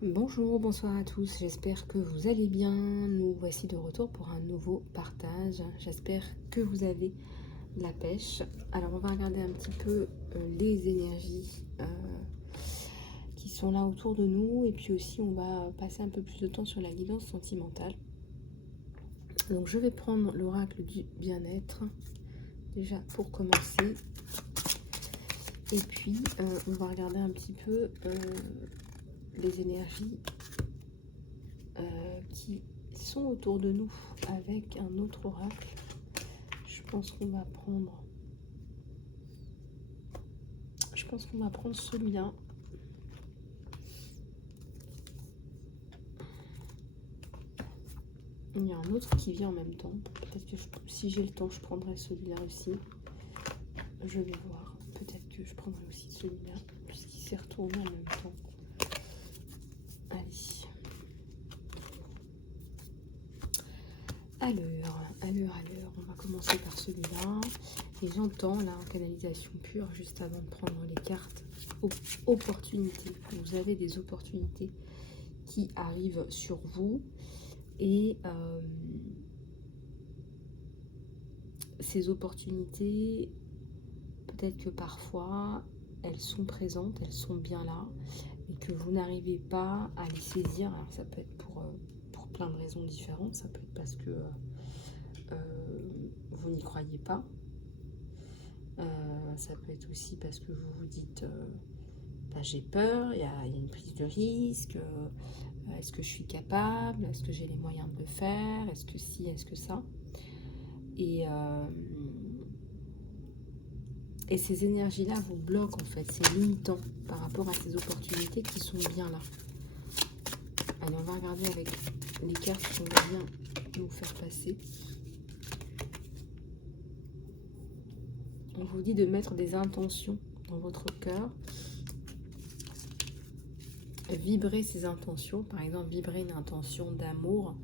Bonjour, bonsoir à tous, j'espère que vous allez bien. Nous voici de retour pour un nouveau partage. J'espère que vous avez la pêche. Alors on va regarder un petit peu les énergies qui sont là autour de nous. Et puis aussi on va passer un peu plus de temps sur la guidance sentimentale. Donc je vais prendre l'oracle du bien-être, déjà pour commencer. Et puis on va regarder un petit peu les énergies qui sont autour de nous avec un autre oracle. Je pense qu'on va prendre celui-là. Il y a un autre qui vient en même temps. Peut-être que si j'ai le temps, je prendrai celui-là aussi. Je vais voir. Peut-être que je prendrai aussi celui-là, puisqu'il s'est retourné en même temps. Allez. Alors, on va commencer par celui-là. Et j'entends là en canalisation pure, juste avant de prendre les cartes, opportunités. Vous avez des opportunités qui arrivent sur vous. Et ces opportunités, peut-être que parfois, elles sont présentes, elles sont bien là, et que vous n'arrivez pas à les saisir. Alors ça peut être pour plein de raisons différentes. Ça peut être parce que vous n'y croyez pas. Ça peut être aussi parce que vous vous dites j'ai peur, il y a une prise de risque, est-ce que je suis capable, est-ce que j'ai les moyens de le faire, est-ce que si, est-ce que ça. Et ces énergies-là vous bloquent en fait, c'est limitant par rapport à ces opportunités qui sont bien là. Allez, on va regarder avec les cartes qu'on va bien nous faire passer. On vous dit de mettre des intentions dans votre cœur. Vibrer ces intentions, par exemple vibrer une intention d'amour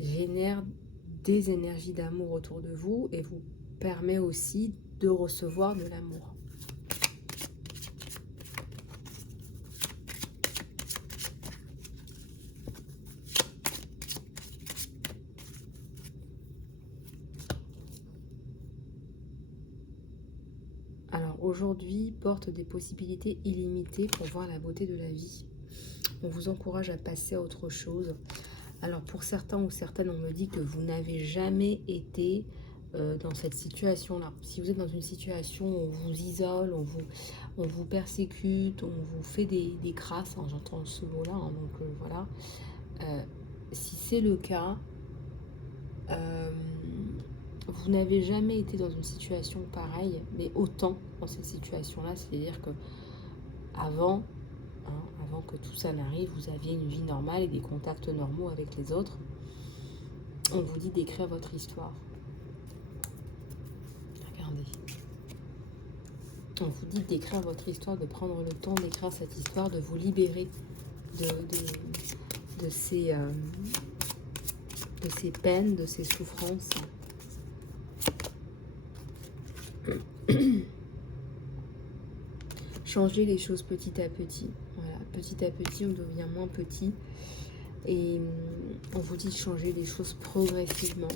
génère des énergies d'amour autour de vous et vous permet aussi de recevoir de l'amour. Alors aujourd'hui porte des possibilités illimitées pour voir la beauté de la vie. On vous encourage à passer à autre chose. Alors pour certains ou certaines, on me dit que vous n'avez jamais été dans cette situation-là. Si vous êtes dans une situation où on vous isole, on vous persécute, on vous fait des crasses, hein, j'entends ce mot-là, hein, donc voilà. Si c'est le cas, vous n'avez jamais été dans une situation pareille, mais autant dans cette situation-là, c'est-à-dire que avant que tout ça n'arrive, vous aviez une vie normale et des contacts normaux avec les autres. On vous dit d'écrire votre histoire. Regardez. On vous dit d'écrire votre histoire, de prendre le temps d'écrire cette histoire, de vous libérer de ces peines, de ces souffrances. Changer les choses petit à petit. Voilà, petit à petit, on devient moins petit. Et on vous dit de changer les choses progressivement.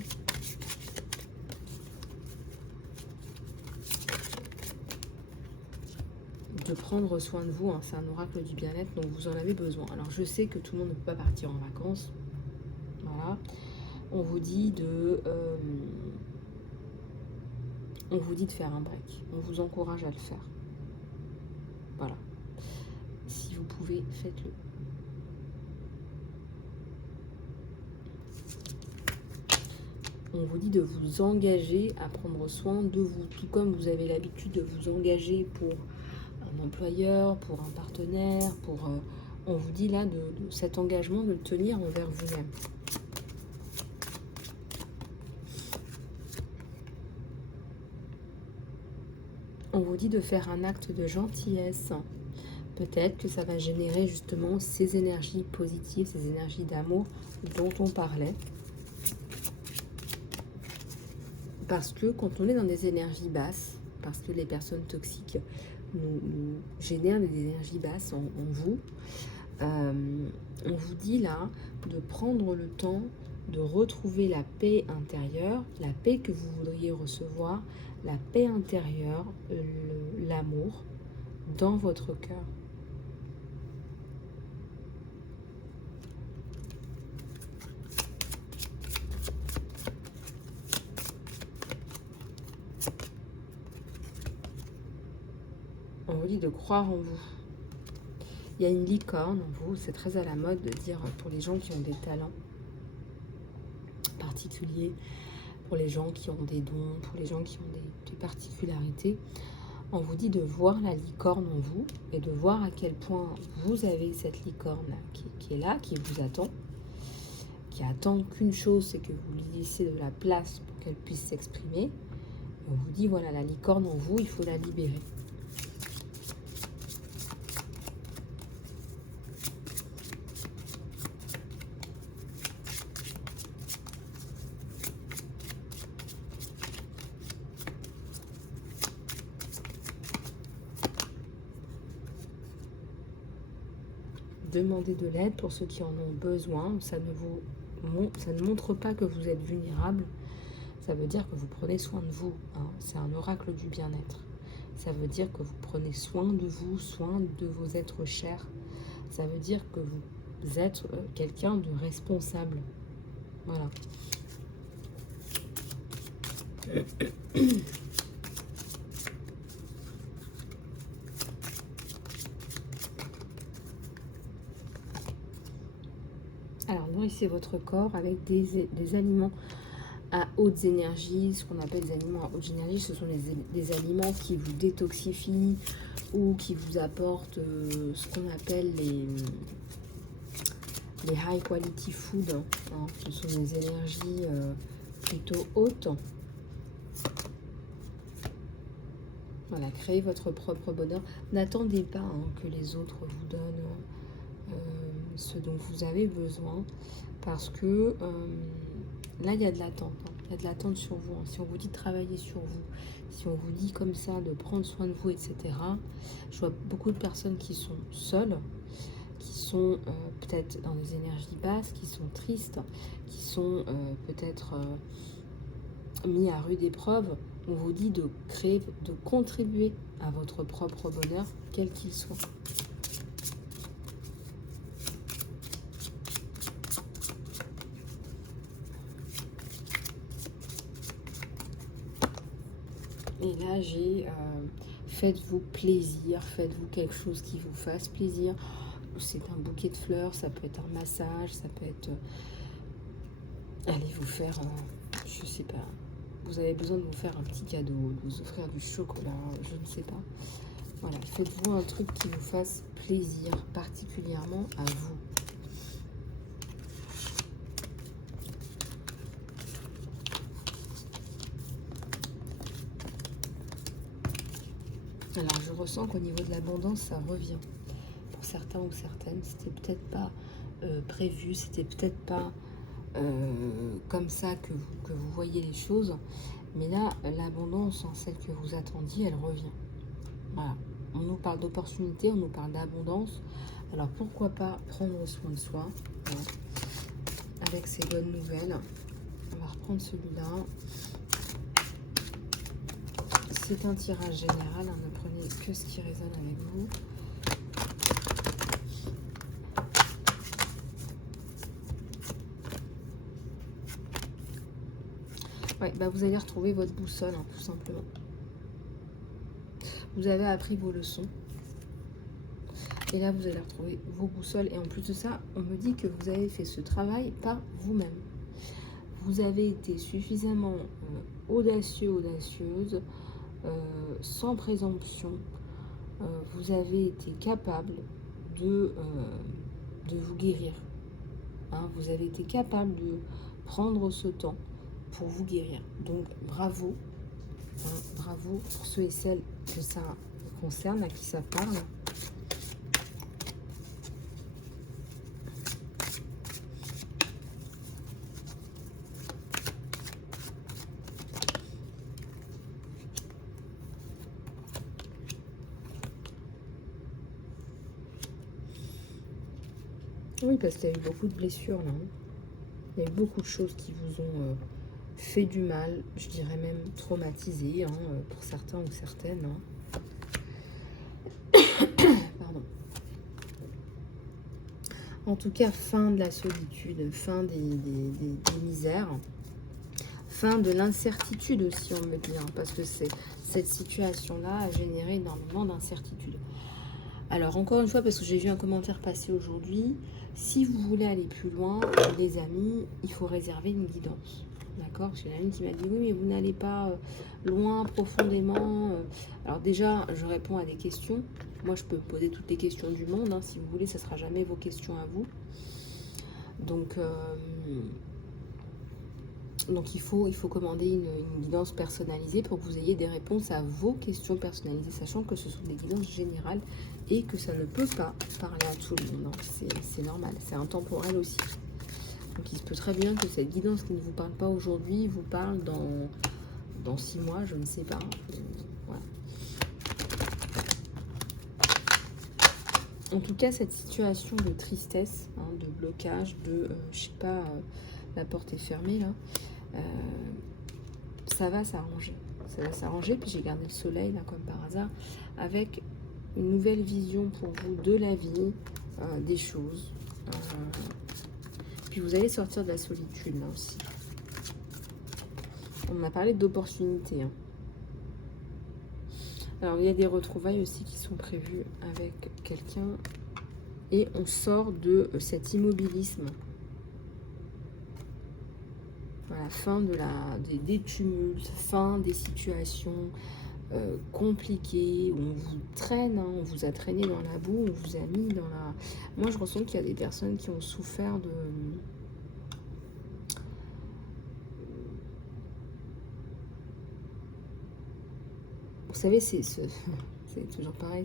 De prendre soin de vous, hein, c'est un oracle du bien-être, donc vous en avez besoin. Alors je sais que tout le monde ne peut pas partir en vacances. Voilà. On vous dit de faire un break. On vous encourage à le faire. Voilà. Si vous pouvez, faites-le. On vous dit de vous engager à prendre soin de vous, tout comme vous avez l'habitude de vous engager pour un employeur, pour un partenaire, on vous dit là de cet engagement de le tenir envers vous-même. On vous dit de faire un acte de gentillesse. Peut-être que ça va générer justement ces énergies positives, ces énergies d'amour dont on parlait. Parce que quand on est dans des énergies basses, parce que les personnes toxiques nous génèrent des énergies basses en vous, On vous dit là de prendre le temps de retrouver la paix intérieure, la paix que vous voudriez recevoir, la paix intérieure, l'amour dans votre cœur. On vous dit de croire en vous. Il y a une licorne en vous, c'est très à la mode de dire pour les gens qui ont des talents particuliers, pour les gens qui ont des dons, pour les gens qui ont des particularités. On vous dit de voir la licorne en vous et de voir à quel point vous avez cette licorne qui est là, qui vous attend, qui attend qu'une chose, c'est que vous lui laissiez de la place pour qu'elle puisse s'exprimer. Et on vous dit, voilà, la licorne en vous, il faut la libérer. Demandez de l'aide pour ceux qui en ont besoin. Ça ne montre pas que vous êtes vulnérable. Ça veut dire que vous prenez soin de vous. Hein. C'est un oracle du bien-être. Ça veut dire que vous prenez soin de vous, soin de vos êtres chers. Ça veut dire que vous êtes quelqu'un de responsable. Voilà. Alors, nourrissez votre corps avec des aliments à hautes énergies. Ce qu'on appelle des aliments à haute énergie, ce sont des aliments qui vous détoxifient ou qui vous apportent ce qu'on appelle les high quality food. Hein. Ce sont des énergies plutôt hautes. Voilà, créez votre propre bonheur. N'attendez pas que les autres vous donnent ce dont vous avez besoin, parce que là, il y a de l'attente. Hein. Il y a de l'attente sur vous. Hein. Si on vous dit de travailler sur vous, si on vous dit comme ça de prendre soin de vous, etc., je vois beaucoup de personnes qui sont seules, qui sont peut-être dans des énergies basses, qui sont tristes, qui sont peut-être mis à rude épreuve. On vous dit de créer, de contribuer à votre propre bonheur, quel qu'il soit. Et là, j'ai faites-vous plaisir, faites-vous quelque chose qui vous fasse plaisir. C'est un bouquet de fleurs, ça peut être un massage, ça peut être... allez vous faire, je sais pas, vous avez besoin de vous faire un petit cadeau, de vous offrir du chocolat, je ne sais pas. Voilà, faites-vous un truc qui vous fasse plaisir, particulièrement à vous. Alors, je ressens qu'au niveau de l'abondance, ça revient. Pour certains ou certaines, c'était peut-être pas prévu, c'était peut-être pas comme ça que vous voyez les choses. Mais là, l'abondance, celle que vous attendiez, elle revient. Voilà. On nous parle d'opportunité, on nous parle d'abondance. Alors, pourquoi pas prendre soin de soi, hein, avec ces bonnes nouvelles. On va reprendre celui-là. C'est un tirage général, hein, ne prenez que ce qui résonne avec vous. Ouais, bah vous allez retrouver votre boussole, hein, tout simplement. Vous avez appris vos leçons. Et là, vous allez retrouver vos boussoles. Et en plus de ça, on me dit que vous avez fait ce travail par vous-même. Vous avez été suffisamment audacieux, audacieuse, sans présomption. Vous avez été capable de vous guérir. Hein, vous avez été capable de prendre ce temps pour vous guérir. Donc, bravo. Hein, bravo pour ceux et celles que ça concerne, à qui ça parle. Oui, parce qu'il y a eu beaucoup de blessures là. Il y a eu beaucoup de choses qui vous ont fait du mal, je dirais même traumatisé, hein, pour certains ou certaines. Hein. Pardon. En tout cas, fin de la solitude, fin des misères, fin de l'incertitude aussi, on me dit, hein, parce que cette situation-là a généré énormément d'incertitude. Alors, encore une fois, parce que j'ai vu un commentaire passer aujourd'hui, si vous voulez aller plus loin, les amis, il faut réserver une guidance. D'accord? Parce qu'il y en a une qui m'a dit, oui, mais vous n'allez pas loin, profondément. Alors déjà, je réponds à des questions. Moi, je peux poser toutes les questions du monde. Hein. Si vous voulez, ça ne sera jamais vos questions à vous. Donc il faut commander une guidance personnalisée pour que vous ayez des réponses à vos questions personnalisées, sachant que ce sont des guidances générales et que ça ne peut pas parler à tout le monde. C'est normal, c'est intemporel aussi. Donc il se peut très bien que cette guidance qui ne vous parle pas aujourd'hui vous parle dans 6 mois, je ne sais pas. Voilà. En tout cas, cette situation de tristesse, hein, de blocage, de, je sais pas, la porte est fermée là, ça va s'arranger. Ça va s'arranger, puis j'ai gardé le soleil là comme par hasard, avec une nouvelle vision pour vous de la vie, des choses. Puis vous allez sortir de la solitude là aussi. On a parlé d'opportunités. Hein. Alors, il y a des retrouvailles aussi qui sont prévues avec quelqu'un. Et on sort de cet immobilisme. Voilà, fin des tumultes, fin des situations compliquées, où on vous traîne, hein, on vous a traîné dans la boue, on vous a mis dans la... Moi, je ressens qu'il y a des personnes qui ont souffert de... Vous savez, c'est toujours pareil.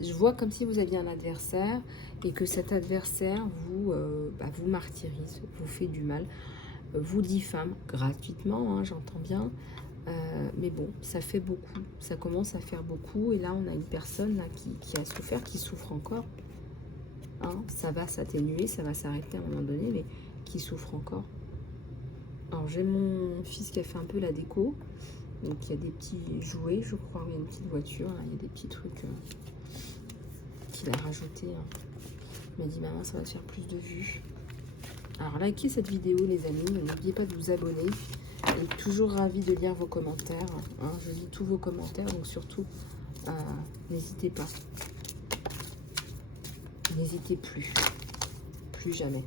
Je vois comme si vous aviez un adversaire et que cet adversaire vous martyrise, vous fait du mal, vous diffame gratuitement, hein, j'entends bien. Mais bon, ça fait beaucoup, ça commence à faire beaucoup. Et là, on a une personne là, qui a souffert, qui souffre encore. Hein, ça va s'atténuer, ça va s'arrêter à un moment donné, mais qui souffre encore. Alors, j'ai mon fils qui a fait un peu la déco. Donc il y a des petits jouets, je crois, il y a une petite voiture, là, il y a des petits trucs qu'il a rajouté. Hein. Il m'a dit, maman, ça va te faire plus de vues. Alors likez cette vidéo les amis, n'oubliez pas de vous abonner. Je suis toujours ravie de lire vos commentaires. Hein. Je lis tous vos commentaires, donc surtout, n'hésitez pas. N'hésitez plus. Plus jamais.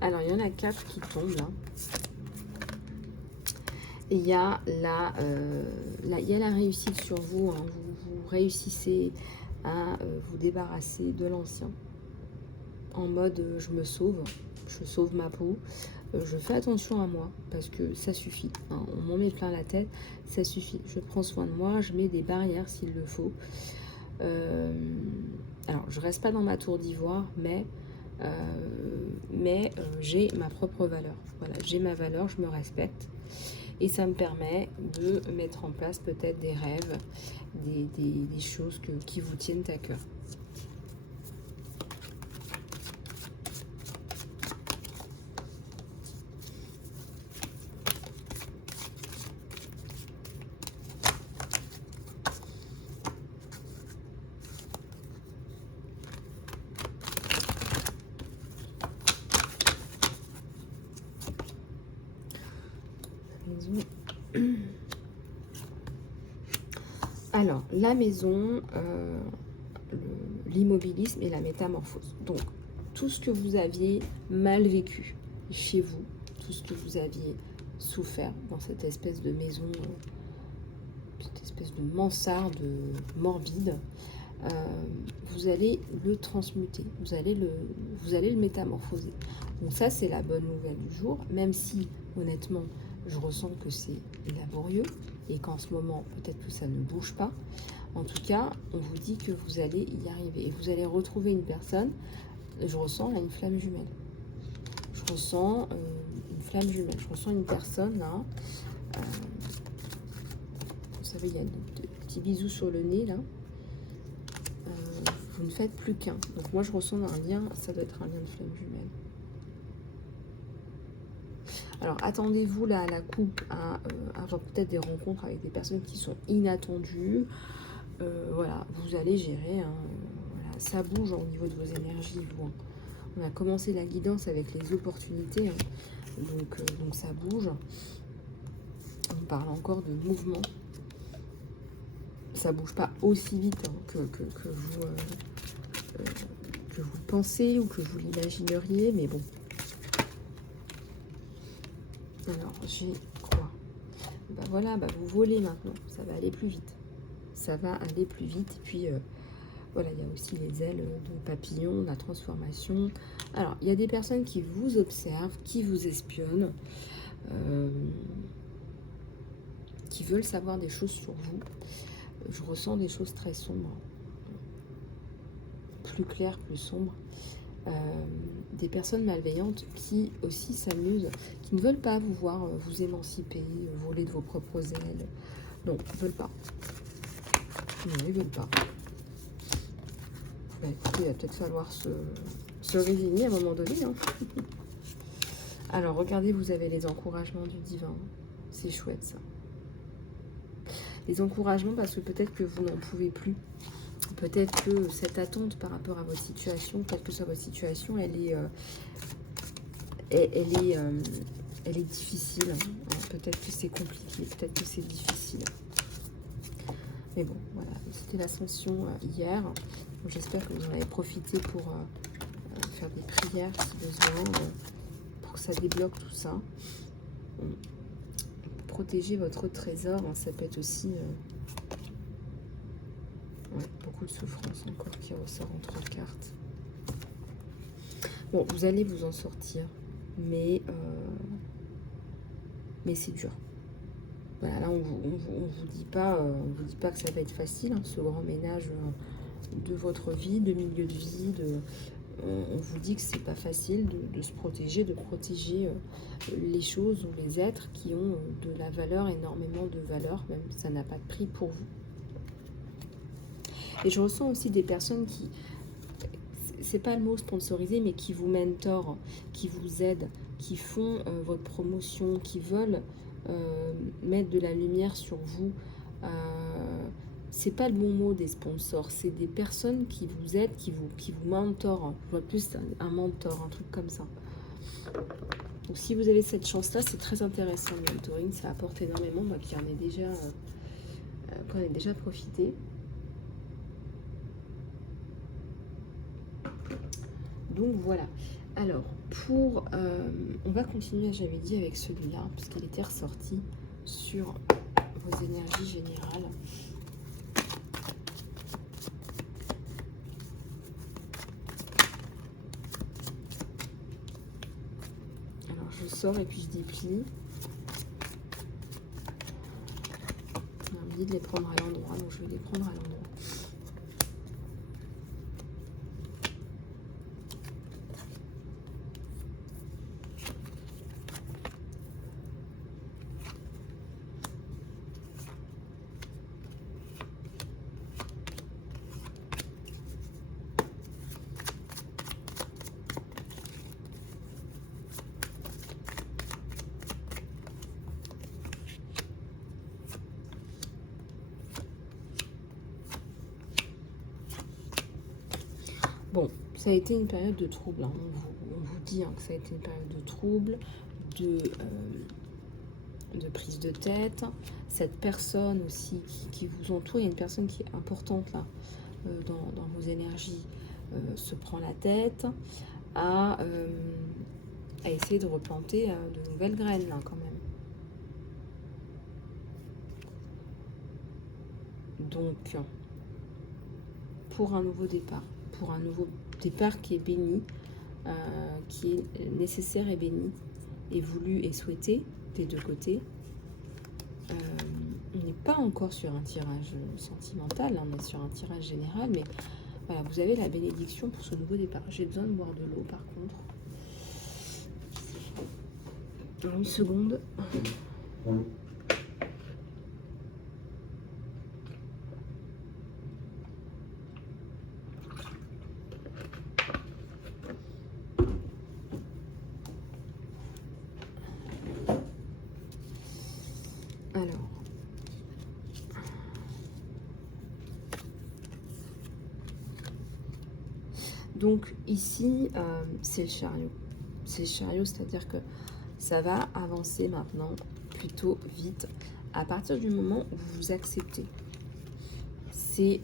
Alors il y en a 4 qui tombent là. Et il y a la réussite sur vous, hein. Vous réussissez à vous débarrasser de l'ancien. En mode je me sauve, je sauve ma peau. Je fais attention à moi parce que ça suffit. Hein. On m'en met plein la tête, ça suffit. Je prends soin de moi, je mets des barrières s'il le faut. Alors je reste pas dans ma tour d'ivoire, mais j'ai ma propre valeur. Voilà, j'ai ma valeur, je me respecte. Et ça me permet de mettre en place peut-être des rêves, des choses qui vous tiennent à cœur. Alors, la maison, l'immobilisme et la métamorphose. Donc, tout ce que vous aviez mal vécu chez vous, tout ce que vous aviez souffert dans cette espèce de maison, cette espèce de mansarde morbide, vous allez le transmuter, vous allez le métamorphoser. Donc ça, c'est la bonne nouvelle du jour, même si, honnêtement, je ressens que c'est laborieux et qu'en ce moment, peut-être que ça ne bouge pas. En tout cas, on vous dit que vous allez y arriver et vous allez retrouver une personne. Je ressens là une flamme jumelle. Je ressens une flamme jumelle. Je ressens une personne là. Vous savez, il y a des petits bisous sur le nez là. vous ne faites plus qu'un. Donc moi je ressens un lien, ça doit être un lien de flamme jumelle. Alors attendez-vous là à la coupe à avoir peut-être des rencontres avec des personnes qui sont inattendues. Voilà, vous allez gérer, hein, voilà, ça bouge au niveau de vos énergies. Vous, hein. On a commencé la guidance avec les opportunités, hein, donc ça bouge. On parle encore de mouvement. Ça bouge pas aussi vite, hein, que vous pensez ou que vous l'imagineriez, mais bon. Alors, j'ai quoi? Bah voilà, bah vous volez maintenant, ça va aller plus vite. Ça va aller plus vite, et puis voilà, il y a aussi les ailes de papillon, la transformation. Alors, il y a des personnes qui vous observent, qui vous espionnent, qui veulent savoir des choses sur vous. Je ressens des choses très sombres, plus claires, plus sombres. Des personnes malveillantes qui aussi s'amusent, qui ne veulent pas vous voir vous émanciper, voler de vos propres ailes. Non, ils ne veulent pas. Non, ils ne veulent pas. Bah, écoutez, il va peut-être falloir se résigner à un moment donné. Hein. Alors, regardez, vous avez les encouragements du divin. C'est chouette, ça. Les encouragements parce que peut-être que vous n'en pouvez plus. Peut-être que cette attente par rapport à votre situation, quelle que soit votre situation, elle est difficile. Peut-être que c'est compliqué, peut-être que c'est difficile. Mais bon, voilà, c'était l'ascension hier. J'espère que vous en avez profité pour faire des prières si besoin, pour que ça débloque tout ça. Protéger votre trésor, hein, ça peut être aussi beaucoup de souffrance encore qui ressort en 3 cartes. Bon, vous allez vous en sortir, mais c'est dur. Voilà, là on vous dit pas que ça va être facile, hein, ce grand ménage de votre vie, de milieu de vie, on vous dit que c'est pas facile de se protéger, de protéger les choses ou les êtres qui ont de la valeur, énormément de valeur, même si ça n'a pas de prix pour vous. Et je ressens aussi des personnes qui, c'est pas le mot sponsorisé, mais qui vous mentorent, qui vous aident, qui font votre promotion, qui veulent mettre de la lumière sur vous. C'est pas le bon mot des sponsors, c'est des personnes qui vous aident, qui vous mentorent. Je vois plus un mentor, un truc comme ça. Donc si vous avez cette chance-là, c'est très intéressant le mentoring, ça apporte énormément, moi qui en ai déjà, profité. Donc voilà. Alors, on va continuer, j'avais dit, avec celui-là, parce qu'il était ressorti sur vos énergies générales. Alors, je sors et puis je déplie. J'ai envie de les prendre à l'endroit, donc je vais les prendre à l'endroit. Bon, ça a été une période de trouble. Hein. On vous dit que ça a été une période de trouble, de prise de tête. Cette personne aussi qui vous entoure, il y a une personne qui est importante là dans vos énergies, se prend la tête à essayer de replanter de nouvelles graines là quand même. Donc, pour un nouveau départ. Pour un nouveau départ qui est béni, qui est nécessaire et béni, et voulu et souhaité des deux côtés. On n'est pas encore sur un tirage sentimental, on est sur un tirage général, mais voilà, vous avez la bénédiction pour ce nouveau départ. J'ai besoin de boire de l'eau par contre. Dans une seconde. Donc ici, c'est le chariot. C'est le chariot, c'est-à-dire que ça va avancer maintenant plutôt vite à partir du moment où vous acceptez. C'est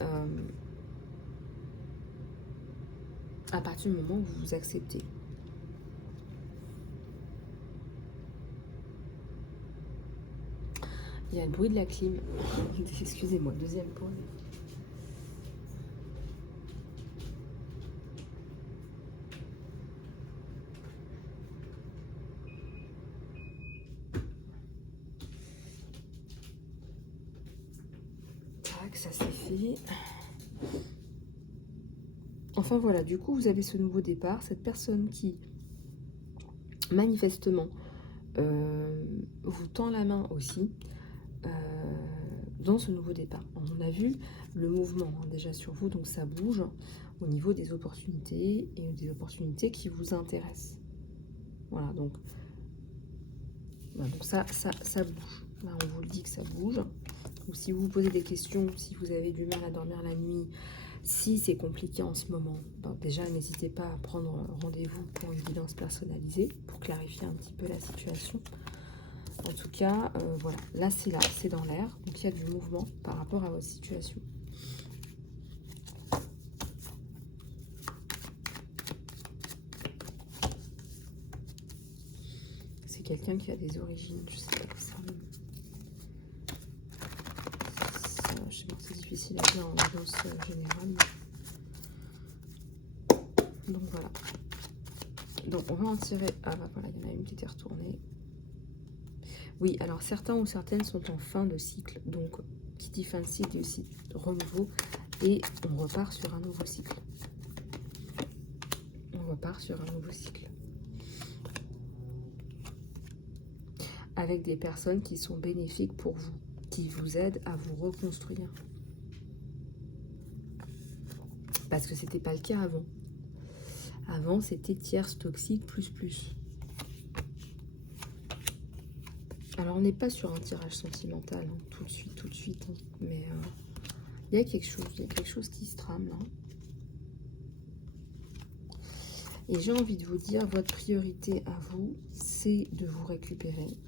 à partir du moment où vous vous acceptez. Il y a le bruit de la clim. Excusez-moi, deuxième point. Tac, ça c'est fait. Enfin voilà, du coup vous avez ce nouveau départ, cette personne qui manifestement vous tend la main aussi dans ce nouveau départ. On a vu le mouvement déjà sur vous, donc ça bouge au niveau des opportunités et des opportunités qui vous intéressent. Voilà, donc ça bouge. Là, on vous le dit que ça bouge. Donc, si vous vous posez des questions, si vous avez du mal à dormir la nuit, si c'est compliqué en ce moment, déjà n'hésitez pas à prendre rendez-vous pour une guidance personnalisée pour clarifier un petit peu la situation. En tout cas, voilà, là c'est dans l'air, donc il y a du mouvement par rapport à votre situation. C'est quelqu'un qui a des origines, je sais pas ça. Je sais pas, c'est difficile à dire en ambiance générale. Donc voilà. Donc on va en tirer. Ah bah voilà, il y en a une qui était retournée. Oui, alors certains ou certaines sont en fin de cycle. Donc qui dit fin de cycle, aussi renouveau. Et on repart sur un nouveau cycle. On repart sur un nouveau cycle. Avec des personnes qui sont bénéfiques pour vous, qui vous aident à vous reconstruire. Parce que c'était pas le cas avant. Avant, c'était tierce toxique plus. Alors, on n'est pas sur un tirage sentimental, hein, tout de suite. Hein, mais il y a quelque chose qui se trame là. Et j'ai envie de vous dire, votre priorité à vous, c'est de vous récupérer.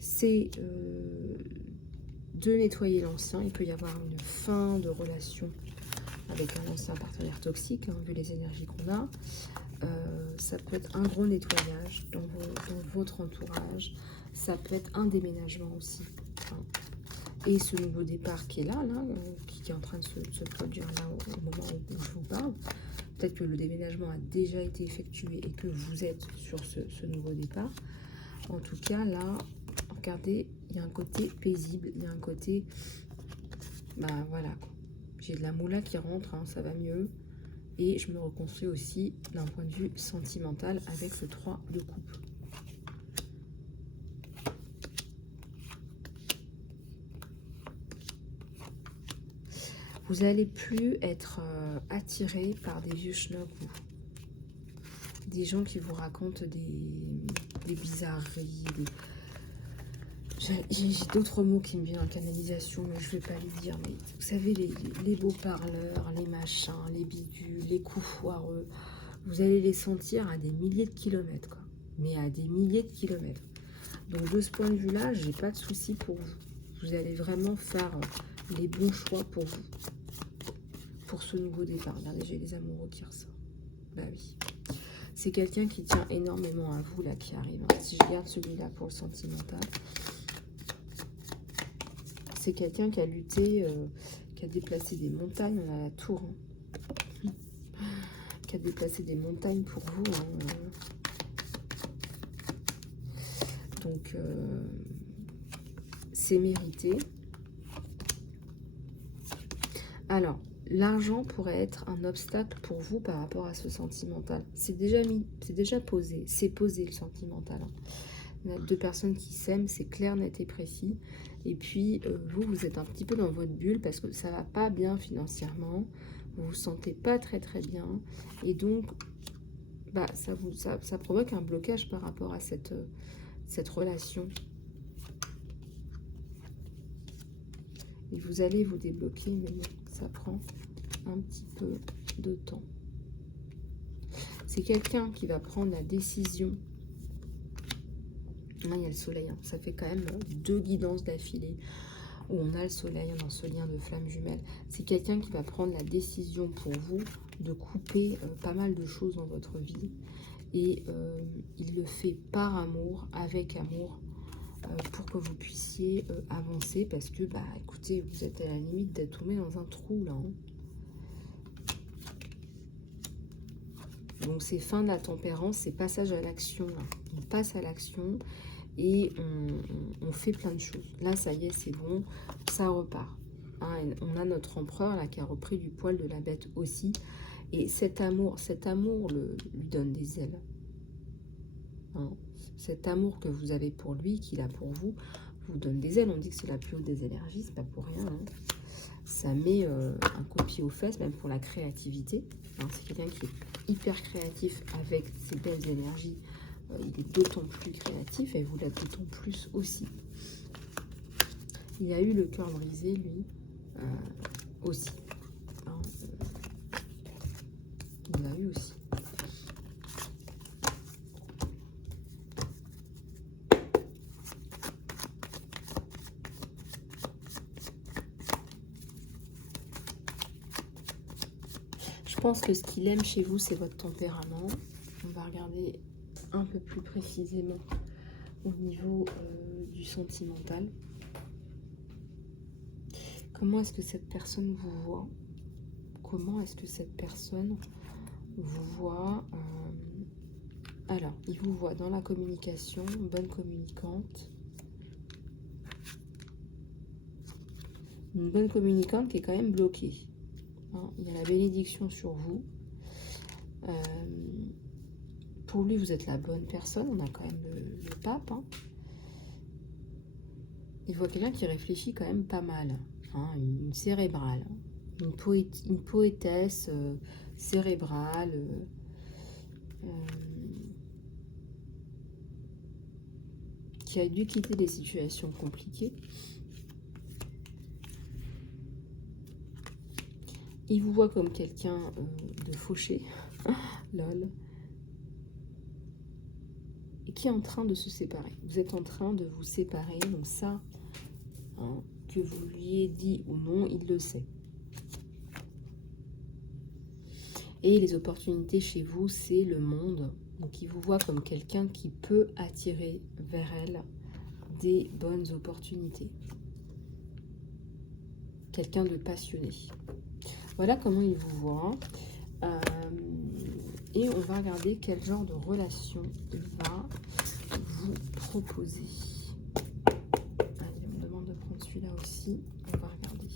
C'est de nettoyer l'ancien. Il peut y avoir une fin de relation avec un ancien partenaire toxique, hein, vu les énergies qu'on a. Ça peut être un gros nettoyage dans votre entourage. Ça peut être un déménagement aussi. Hein. Et ce nouveau départ qui est là qui est en train de se produire là au moment où je vous parle. Peut-être que le déménagement a déjà été effectué et que vous êtes sur ce nouveau départ. En tout cas, là, regardez, il y a un côté paisible, il y a un côté... Bah voilà, j'ai de la moula qui rentre, hein, ça va mieux. Et je me reconstruis aussi d'un point de vue sentimental avec le 3 de coupe. Vous n'allez plus être attiré par des vieux schnocks, des gens qui vous racontent des bizarreries. J'ai d'autres mots qui me viennent en canalisation, mais je ne vais pas les dire. Mais vous savez, les beaux parleurs, les machins, les bidules, les coups foireux, vous allez les sentir à des milliers de kilomètres, quoi. Mais à des milliers de kilomètres. Donc de ce point de vue-là, j'ai pas de souci pour vous. Vous allez vraiment faire les bons choix pour vous. Pour ce nouveau départ. Regardez, j'ai les amoureux qui ressortent. Bah oui. C'est quelqu'un qui tient énormément à vous, là, qui arrive. Hein. Si je garde celui-là pour le sentimental, c'est quelqu'un qui a lutté, qui a déplacé des montagnes. On a la tour. Hein. Qui a déplacé des montagnes pour vous. Hein. Donc, c'est mérité. Alors, l'argent pourrait être un obstacle pour vous par rapport à ce sentimental. C'est déjà posé. C'est posé le sentimental. Hein. Il y a deux personnes qui s'aiment, c'est clair, net et précis. Et puis, vous êtes un petit peu dans votre bulle parce que ça va pas bien financièrement. Vous vous sentez pas très bien. Et donc, bah, ça provoque un blocage par rapport à cette relation. Et vous allez vous débloquer, mais bon, ça prend un petit peu de temps. C'est quelqu'un qui va prendre la décision. Là, il y a le soleil, hein. Ça fait quand même 2 guidances d'affilée où on a le soleil dans ce lien de flamme jumelle. C'est quelqu'un qui va prendre la décision pour vous de couper pas mal de choses dans votre vie. Et il le fait par amour, avec amour, pour que vous puissiez avancer. Parce que, bah, écoutez, vous êtes à la limite d'être tombé dans un trou, là. Hein. Donc, c'est fin de la tempérance, c'est passage à l'action, là. On passe à l'action et on fait plein de choses. Là, ça y est, c'est bon, ça repart. Hein, on a notre empereur, là, qui a repris du poil de la bête aussi. Et cet amour lui donne des ailes. Hein, cet amour que vous avez pour lui, qu'il a pour vous, vous donne des ailes. On dit que c'est la plus haute des énergies, c'est pas pour rien. Hein. Ça met un coup de pied aux fesses, même pour la créativité. Hein, c'est quelqu'un qui est hyper créatif avec ses belles énergies. Il est d'autant plus créatif et vous l'êtes d'autant plus aussi. Il a eu le cœur brisé, lui, aussi. Hein, il l'a eu aussi. Je pense que ce qu'il aime chez vous, c'est votre tempérament. On va regarder un peu plus précisément au niveau du sentimental. Comment est-ce que cette personne vous voit? Comment est-ce que cette personne vous voit? Alors, il vous voit dans la communication, bonne communicante. Une bonne communicante qui est quand même bloquée. Hein, il y a la bénédiction sur vous. Pour lui, vous êtes la bonne personne. On a quand même le pape. Hein. Il voit quelqu'un qui réfléchit quand même pas mal. Hein, une cérébrale. Une poétesse cérébrale. Qui a dû quitter des situations compliquées. Il vous voit comme quelqu'un de fauché. Lol. Et qui est en train de se séparer. Vous êtes en train de vous séparer. Donc ça, hein, que vous lui ayez dit ou non, il le sait. Et les opportunités chez vous, c'est le monde. Donc il vous voit comme quelqu'un qui peut attirer vers elle des bonnes opportunités. Quelqu'un de passionné. Voilà comment il vous voit. Et on va regarder quel genre de relation il va vous proposer. Allez, on me demande de prendre celui-là aussi. On va regarder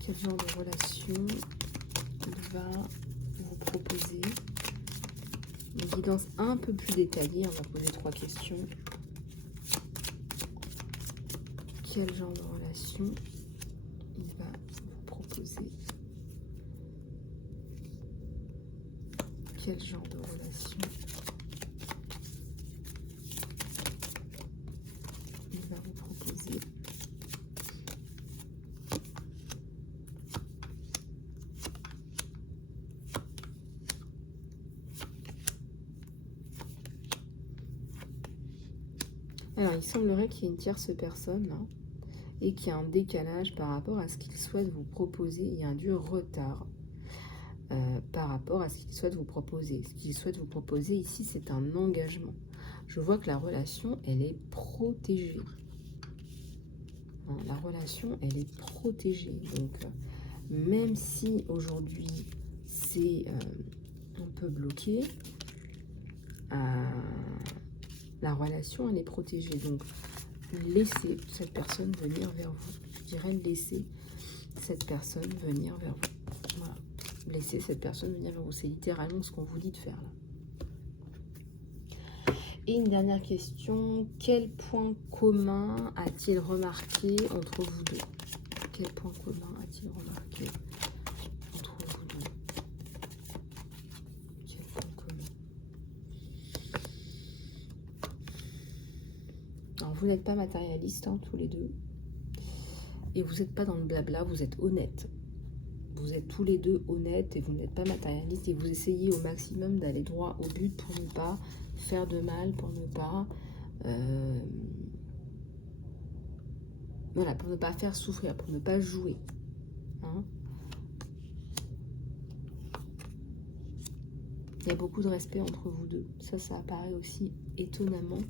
quel genre de relation il va vous proposer. Une guidance un peu plus détaillée. On va poser 3 questions. Quel genre de relation il va vous proposer? Quel genre de relation il va vous proposer? Alors, il semblerait qu'il y ait une tierce personne là, et qu'il y a un décalage par rapport à ce qu'il souhaite vous proposer. Il y a un dur retard par rapport à ce qu'il souhaite vous proposer. Ce qu'il souhaite vous proposer ici, c'est un engagement. Je vois que la relation, elle est protégée. Hein, la relation, elle est protégée. Donc, même si aujourd'hui, c'est un peu bloqué, la relation, elle est protégée. Donc, laissez cette personne venir vers vous. Je dirais laissez cette personne venir vers vous. Voilà. Laissez cette personne venir vers vous. C'est littéralement ce qu'on vous dit de faire là. Et une dernière question. Quel point commun a-t-il remarqué entre vous deux? Quel point commun a-t-il remarqué entre vous deux? Quel point commun? Alors, vous n'êtes pas matérialiste, hein, tous les deux. Et vous n'êtes pas dans le blabla, vous êtes honnête. vous êtes tous les deux honnêtes et vous n'êtes pas matérialiste et vous essayez au maximum d'aller droit au but pour ne pas faire de mal, pour ne pas voilà, pour ne pas faire souffrir, pour ne pas jouer. Hein. Il y a beaucoup de respect entre vous deux. Ça apparaît aussi étonnamment.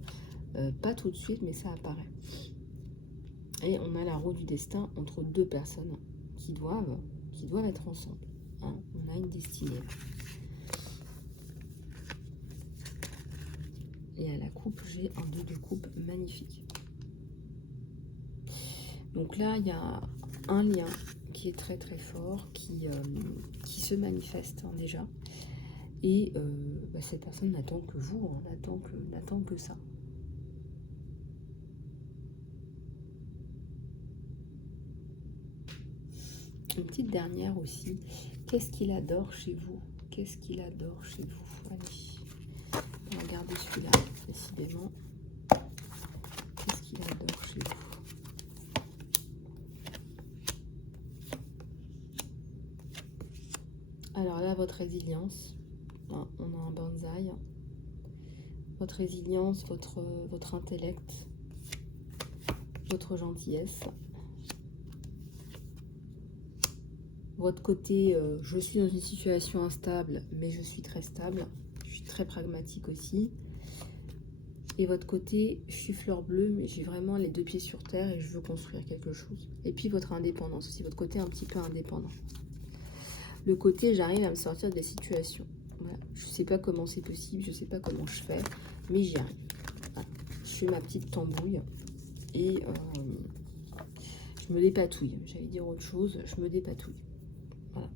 Pas tout de suite, mais ça apparaît. Et on a la roue du destin entre deux personnes qui doivent être ensemble. Hein. On a une destinée. Et à la coupe, j'ai un 2 de coupe magnifique. Donc là, il y a un lien qui est très très fort, qui se manifeste hein, déjà. Et cette personne n'attend que vous, hein, n'attend que ça. Une petite dernière aussi. Qu'est-ce qu'il adore chez vous? Qu'est-ce qu'il adore chez vous? Allez, on va regarder celui-là, décidément. Qu'est-ce qu'il adore chez vous? Alors là, votre résilience. Hein, on a un bonsaï. Votre résilience, votre intellect, votre gentillesse. Votre côté, je suis dans une situation instable, mais je suis très stable. Je suis très pragmatique aussi. Et votre côté, je suis fleur bleue, mais j'ai vraiment les deux pieds sur terre et je veux construire quelque chose. Et puis votre indépendance aussi, votre côté un petit peu indépendant. Le côté, j'arrive à me sortir des situations. Voilà. Je ne sais pas comment c'est possible, je ne sais pas comment je fais, mais j'y arrive. Voilà. Je fais ma petite tambouille et je me dépatouille. J'allais dire autre chose, je me dépatouille. Voilà.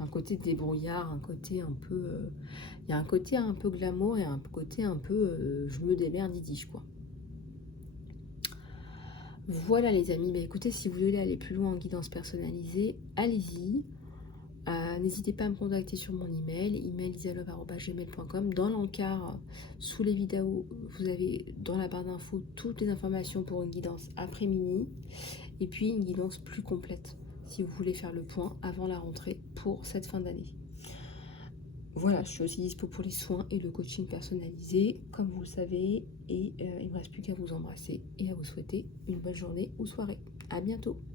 Un côté débrouillard, un côté un peu... il y a un côté un peu glamour et un côté un peu je me démerde idiche, quoi. Voilà les amis, bah, écoutez, si vous voulez aller plus loin en guidance personnalisée, allez-y. N'hésitez pas à me contacter sur mon email isalove@gmail.com. Dans l'encart, sous les vidéos, vous avez dans la barre d'infos toutes les informations pour une guidance après-midi et puis une guidance plus complète si vous voulez faire le point avant la rentrée pour cette fin d'année. Voilà, je suis aussi dispo pour les soins et le coaching personnalisé, comme vous le savez, et il ne me reste plus qu'à vous embrasser et à vous souhaiter une bonne journée ou soirée. À bientôt.